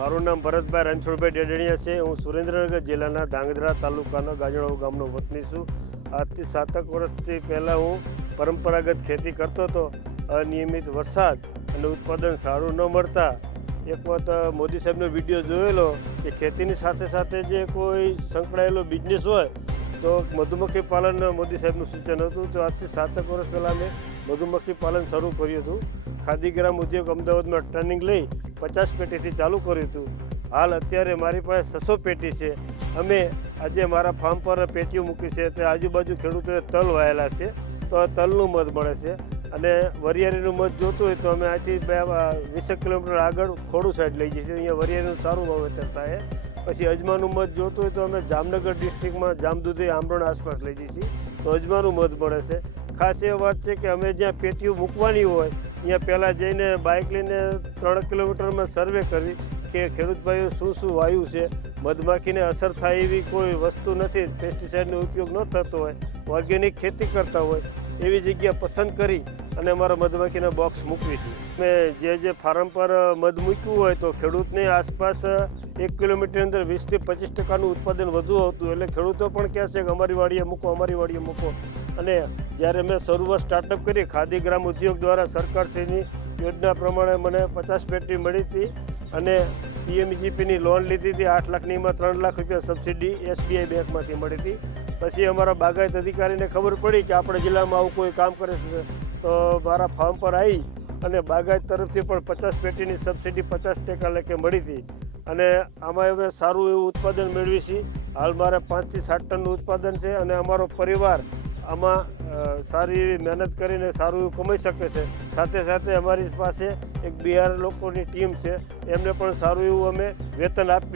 મારું નામ ભરતભાઈ રણછોડભાઈ ડેડણીયા છે। હું સુરેન્દ્રનગર જિલ્લાના ધાંગધ્રા તાલુકાના ગાજણો ગામનો વતની છું। આજથી 7 વર્ષથી પહેલાં હું પરંપરાગત ખેતી કરતો હતો। અનિયમિત વરસાદ અને ઉત્પાદન સારું ન મળતા એક વખત મોદી સાહેબનો વિડીયો જોયેલો કે ખેતીની સાથે સાથે જે કોઈ સંકળાયેલો બિઝનેસ હોય તો મધુમક્ખી પાલન મોદી સાહેબનું સૂચન હતું। તો આજથી 7 વર્ષ પહેલાં મેં મધુમક્ખી પાલન શરૂ કર્યું હતું। ખાદી ગ્રામ ઉદ્યોગ અમદાવાદમાં ટ્રેનિંગ લઈ 50 પેટીથી ચાલુ કર્યું હતું। હાલ અત્યારે મારી પાસે 600 પેટી છે। અમે આજે મારા ફાર્મ પર પેટીઓ મૂકી છે તે આજુબાજુ ખેડૂતોએ તલ વાયેલા છે, તો તલનું મધ મળે છે। અને વરિયાળીનું મધ જોતું હોય તો અમે અહીંથી 20 કિલોમીટર આગળ ખોડું સાઈડ લઈ જઈએ છીએ, અહીંયા વરિયાળીનું સારું વાવેતર થાય। પછી અજમાનું મધ જોતું હોય તો અમે જામનગર ડિસ્ટ્રિક્ટમાં જામદુધી આમરોડ આસપાસ લઈ જઈએ છીએ, તો અજમાનું મધ મળે છે। ખાસ એ વાત છે કે અમે જ્યાં પેટીઓ મૂકવાની હોય અહીંયા પહેલાં જઈને બાઇક લઈને 3 કિલોમીટરમાં સર્વે કરવી કે ખેડૂત ભાઈઓ શું વાયુ છે, મધમાખીને અસર થાય એવી કોઈ વસ્તુ નથી, પેસ્ટિસાઇડનો ઉપયોગ ન થતો હોય, ઓર્ગેનિક ખેતી કરતા હોય એવી જગ્યા પસંદ કરી અને અમારા મધમાખીના બોક્સ મૂકવી છે। મેં જે ફાર્મ પર મધ મૂક્યું હોય તો ખેડૂતને આસપાસ 1 કિલોમીટરની અંદર 20 થી 25% ઉત્પાદન વધુ આવતું, એટલે ખેડૂતો પણ કહે છે કે અમારી વાડીએ મૂકો, અમારી વાડીએ મૂકો। અને જ્યારે મેં શરૂઆત સ્ટાર્ટઅપ કરી ખાદી ગ્રામ ઉદ્યોગ દ્વારા સરકારશ્રીની યોજના પ્રમાણે મને 50 પેટી મળી હતી અને પીએમજીપીની લોન લીધી હતી 8 લાખની, એમાં 3 લાખ રૂપિયા સબસિડી SBI બેંકમાંથી મળી હતી। પછી અમારા બાગાયત અધિકારીને ખબર પડી કે આપણા જિલ્લામાં આવું કોઈ કામ કરે છે, તો મારા ફાર્મ પર આવી અને બાગાયત તરફથી પણ 50 પેટીની સબસિડી 50% લેખે મળી હતી અને આમાં હવે સારું એવું ઉત્પાદન મેળવી છીએ। હાલ મારે 5 થી 7 ટનનું ઉત્પાદન છે અને અમારો પરિવાર આમાં સારી એવી મહેનત કરીને સારું એવું કમાઈ શકે છે। સાથે સાથે અમારી પાસે એક બિહાર લોકોની ટીમ છે, એમને પણ સારું એવું અમે વેતન આપી